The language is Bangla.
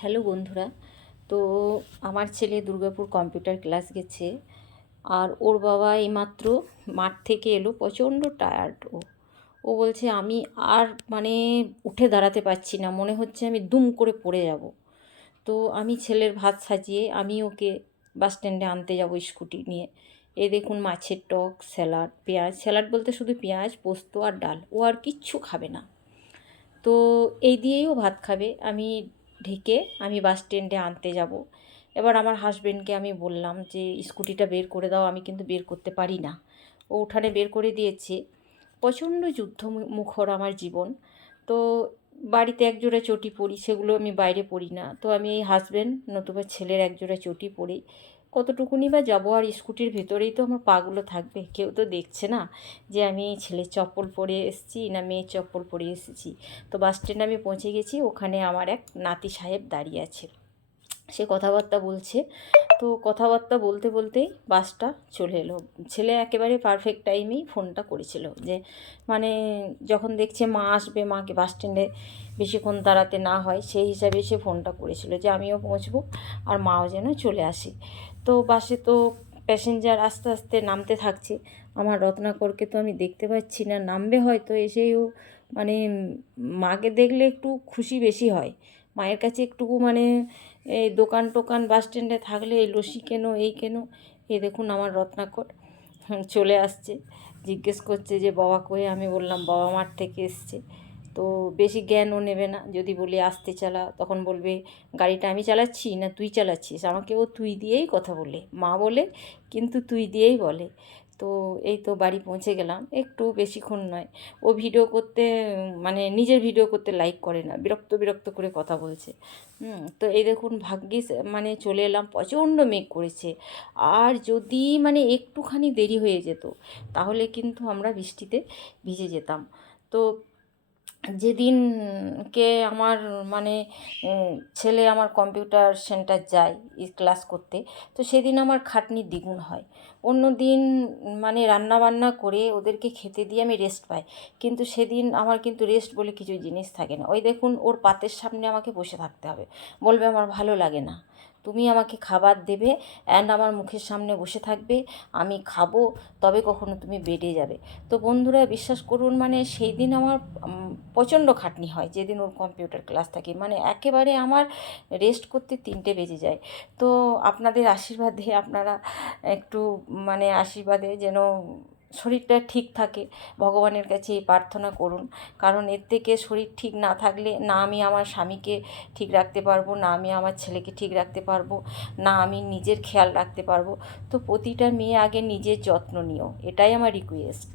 হ্যালো বন্ধুরা। তো আমার ছেলে দুর্গাপুর কম্পিউটার ক্লাস গেছে আর ওর বাবা এইমাত্র মাঠ থেকে এলো, প্রচণ্ড টায়ার্ড ও। ও বলছে, আমি আর মানে উঠে দাঁড়াতে পারছি না, মনে হচ্ছে আমি দুম করে পড়ে যাব। তো আমি ছেলের ভাত সাজিয়ে আমি ওকে বাস স্ট্যান্ডে আনতে যাব স্কুটি নিয়ে। এ দেখুন মাছের টক, স্যালাড, পেঁয়াজ। স্যালাড বলতে শুধু পেঁয়াজ, পোস্ত আর ডাল। ও আর কিচ্ছু খাবে না। তো এই দিয়েই ও ভাত খাবে। আমি ঢেকে আমি বাস স্ট্যান্ডে আনতে যাব। এবার আমার হাজব্যান্ডকে আমি বললাম যে, স্কুটিটা বের করে দাও, আমি কিন্তু বের করতে পারি না। ও উঠানে বের করে দিয়েছে। প্রচণ্ড যুদ্ধ মুখর আমার জীবন। তো বাড়িতে একজোড়া চটি পরি, সেগুলো আমি বাইরে পড়ি না। তো আমি এই হাজব্যান্ড নতুবা ছেলের একজোড়া চটি পরি। কতটুকুনি বা যাব আর স্কুটির ভেতরেই তো আমার পাগুলো থাকবে। কেউ তো দেখছে না যে আমি ছেলের চপ্পল পরে এসেছি না মেয়ের চপ্পল পরে এসেছি। তো বাস স্ট্যান্ডে আমি পৌঁছে গেছি, ওখানে আমার এক নাতি সাহেব দাঁড়িয়ে আছে। সে কথাবার্তা বলছে। তো কথাবার্তা বলতে বলতেই বাসটা চলে এলো। ছেলে একেবারে পারফেক্ট টাইমেই ফোনটা করেছিল যে মানে যখন দেখছে মা আসবে, মাকে বাস স্ট্যান্ডে বেশিক্ষণ দাঁড়াতে না হয়, সেই হিসাবে সে ফোনটা করেছিল যে, আমিও পৌঁছবো আর মাও যেন চলে আসে। তো বাসে তো প্যাসেঞ্জার আস্তে আস্তে নামতে থাকছে। আমার রত্নাকরকে তো আমি দেখতে পাচ্ছি না, নামবে হয়তো এসেও মানে মাকে দেখলে একটু খুশি বেশি হয়। মায়ের কাছে একটুকু মানে এই দোকান টোকান বাস স্ট্যান্ডে থাকলে এই লসি কেন, এই কেন? এই দেখুন আমার রত্নাকর চলে আসছে, জিজ্ঞেস করছে যে, বাবা কয়ে আমি বললাম, বাবা মার থেকে এসছে। তো বেশি জ্ঞানও নেবে না, যদি বলি আসতে চালা। তখন বলবে, গাড়িটা আমি চালাচ্ছি না তুই চালাচ্ছিস? আমাকে ও তুই দিয়েই কথা বলে, মা বলে, কিন্তু তুই দিয়েই বলে। তো এই তো বাড়ি পৌঁছে গেলাম। একটু বেশিক্ষণ নয়। ও ভিডিও করতে মানে নিজের ভিডিও করতে লাইক করে না। বিরক্ত বিরক্ত করে কথা বলছে। হুম, তো এই দেখুন ভাগ্যিস মানে চলে এলাম, প্রচণ্ড মেঘ করেছে। আর যদি মানে একটুখানি দেরি হয়ে যেত, তাহলে কিন্তু আমরা বৃষ্টিতে ভিজে যেতাম। তো যেদিনকে আমার মানে ছেলে আমার কম্পিউটার সেন্টার যায় ক্লাস করতে, তো সেদিন আমার খাটনি দ্বিগুণ হয়। অন্য দিন মানে রান্না বান্না করে ওদেরকে খেতে দিয়ে আমি রেস্ট পাই। কিন্তু সেদিন আমার কিন্তু রেস্ট বলে কিছু জিনিস থাকে না। ওই দেখুন, ওর পাতের সামনে আমাকে বসে থাকতে হবে। বলবে, আমার ভালো লাগে না। তুমি আমাকে খাবার দেবে অ্যান্ড আমার মুখের সামনে বসে থাকবে। আমি খাব, তবে কখনো তুমি বেডে যাবে। তো বন্ধুরা, বিশ্বাস করুন মানে সেই দিন আমার প্রচণ্ড খাটনি হয় যেদিন ওর কম্পিউটার ক্লাস থাকে। মানে একেবারে আমার রেস্ট করতে তিনটে বেজে যায়। তো আপনাদের আশীর্বাদে, আপনারা একটু মানে আশীর্বাদে যেন শরীরটা ঠিক থাকে, ভগবানের কাছে এই প্রার্থনা করুন। কারণ এর থেকে শরীর ঠিক না থাকলে না আমি আমার স্বামীকে ঠিক রাখতে পারব, না আমি আমার ছেলেকে ঠিক রাখতে পারব, না আমি নিজের খেয়াল রাখতে পারব। তো প্রতিটা মেয়ে আগে নিজের যত্ন নিও। এটাই আমার রিকোয়েস্ট